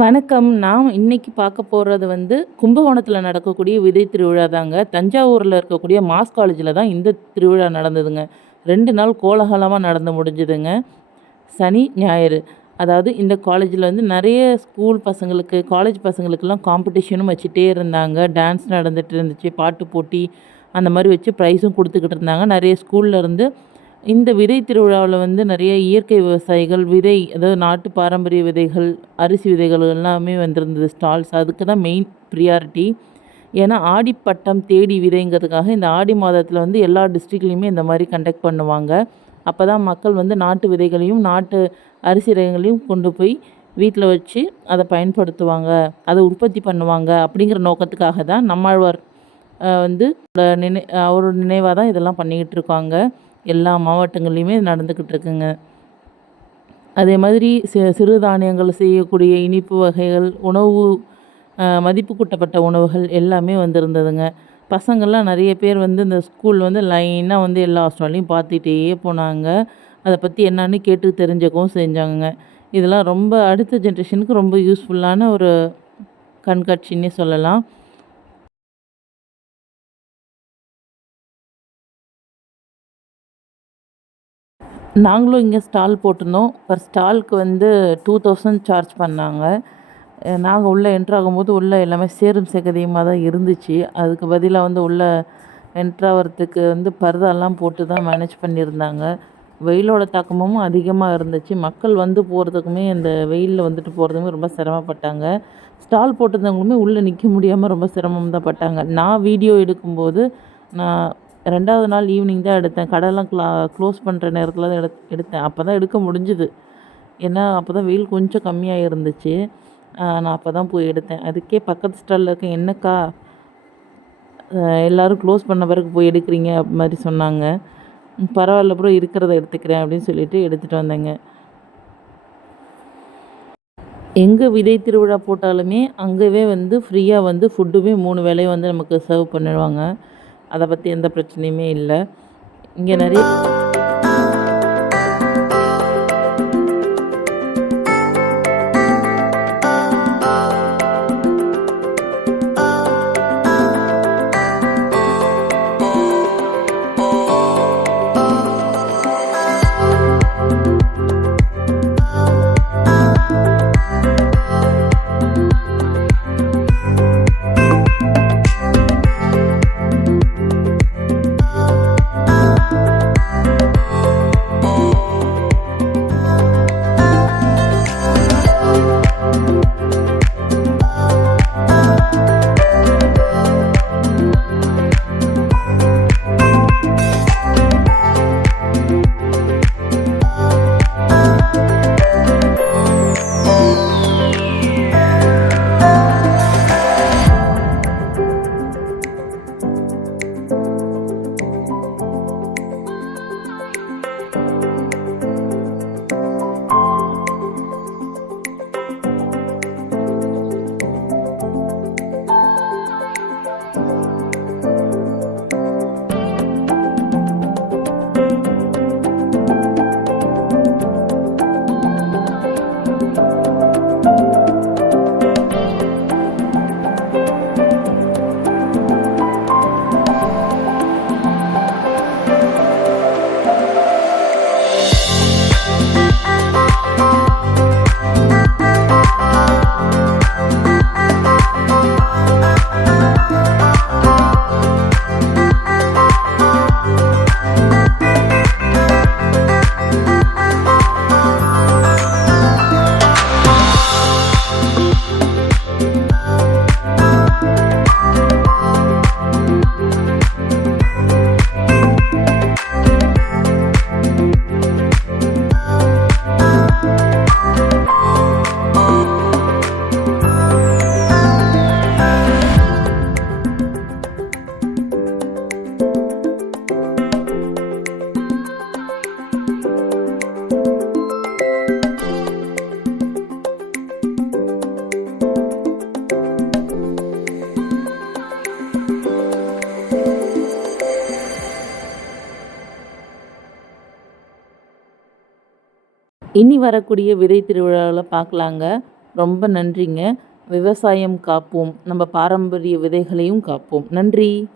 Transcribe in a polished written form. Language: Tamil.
வணக்கம். நான் இன்னைக்கு பார்க்க போறது கும்பகோணத்தில நடக்கக்கூடிய விதை திருவிழா தாங்க. தஞ்சாவூர்ல இருக்கக்கூடிய மாஸ் காலேஜில தான் இந்த திருவிழா நடந்ததுங்க. 2 நாள் கோலாகலமா நடந்து முடிஞ்சதுங்க. சனி, ஞாயிறு. அதாவது இந்த காலேஜில நெறைய ஸ்கூல் பசங்களுக்கு, காலேஜ் பசங்களுக்கெல்லாம் காம்படிஷனும் வச்சுட்டே இருந்தாங்க. டான்ஸ் நடந்துட்டு இருந்துச்சு, பாட்டு போட்டி அந்த மாரி வச்சு ப்ரைஸும் குடுத்துக்கிட்டு இருந்தாங்க. நெறைய ஸ்கூல்ல இருந்து இந்த விதை திருவிழாவுல நெறைய இயற்கை விவசாயிகள் விதை, அதாவது நாட்டு பாரம்பரிய விதைகள், அரிசி விதைகள் எல்லாமே வந்திருந்தது ஸ்டால்ஸ். அதுக்கு தான் மெயின் ப்ரியாரிட்டி. ஏன்னா, ஆடிப்பட்டம் தேடி விதைங்கிறதுக்காக இந்த ஆடி மாதத்தில எல்லா டிஸ்ட்ரிக்ட்லேயுமே இந்த மாரி கண்டக்ட் பண்ணுவாங்க. அப்ப தான் மக்கள் நாட்டு விதைகளையும், நாட்டு அரிசி ரகங்களையும் கொண்டு போய் வீட்ல வச்சு அத பயன்படுத்துவாங்க. அத உற்பத்தி பண்ணுவாங்க. அப்படிங்கிற நோக்கத்துக்காக தான் நம்மாழ்வார் வந்து அவரோட நினைவா தான் இதெல்லாம் பண்ணிக்கிட்டு இருக்காங்க. எல்லா மாவட்டங்கள்லையுமே நடந்துக்கிட்டு இருக்குங்க. அதே மாதிரி சிறுதானியங்கள் செய்யக்கூடிய இனிப்பு வகைகள், உணவு மதிப்பு கூட்டப்பட்ட உணவுகள் எல்லாமே வந்திருந்ததுங்க. பசங்கள்லாம் நெறைய பேர் இந்த ஸ்கூல் லைனா எல்லா ஸ்டாலையும் பார்த்துட்டே போனாங்க. அத பத்தி என்னான்னு கேட்டு தெரிஞ்சுக்கவும் செஞ்சாங்கங்க. இதெல்லாம் ரொம்ப அடுத்த ஜென்ரேஷனுக்கு ரொம்ப யூஸ்ஃபுல்லான ஒரு கண்காட்சின்னே சொல்லலாம். நாங்களும் இங்க ஸ்டால் போட்டிருந்தோம். பர் ஸ்டாலுக்கு 2000 சார்ஜ் பண்ணாங்க. நாங்க உள்ள என்டர் ஆகும்போது உள்ள எல்லாமே சேரும் சகதியுமா தான் இருந்துச்சு. அதுக்கு பதிலா உள்ள என்டர் ஆவறதுக்கு பர்தாலாம் போட்டு தான் மேனேஜ் பண்ணியிருந்தாங்க. வெயிலோட தாக்கமும் அதிகமா இருந்துச்சு. மக்கள் போறதுக்குமே அந்த வெயில்ல போறதுக்குமே ரொம்ப சிரமப்பட்டாங்க. ஸ்டால் போட்டிருந்தவங்களுமே உள்ள நிக்க முடியாம ரொம்ப சிரமம் தான் பட்டாங்க. நான் வீடியோ எடுக்கும்போது, நான் 2வது நாள் ஈவினிங் தான் எடுத்தேன். கடைலாம் க்ளோஸ் பண்ணுற நேரத்தில தான் எடுத்தேன். அப்ப தான் எடுக்க முடிஞ்சுது. ஏன்னா, அப்ப தான் வெயில் கொஞ்சம் கம்மியா இருந்துச்சு. நான் அப்ப தான் போய் எடுத்தேன். அதுக்கே பக்கத்து ஸ்டால்ல இருக்க "என்னக்கா எல்லாரும் க்ளோஸ் பண்ண பிறகு போய் எடுக்கிறீங்க?" மாரி சொன்னாங்க. "பரவாயில்ல ப்ரோ, இருக்கிறத எடுத்துக்கிறேன்" அப்படின்னு சொல்லிட்டு எடுத்துட்டு வந்தேங்க. எங்க விதை திருவிழா போட்டாலுமே அங்கவே ஃப்ரீயா ஃபுட்டுமே 3 வேளையும் நமக்கு சர்வ் பண்ணிடுவாங்க. அத பத்தி எந்த பிரச்சனையுமே இல்ல. இங்க நெறைய இனி வரக்கூடிய விதை திருவிழாவில் பார்க்கலாங்க. ரொம்ப நன்றிங்க. விவசாயம் காப்போம். நம்ம பாரம்பரிய விதைகளையும் காப்போம். நன்றி.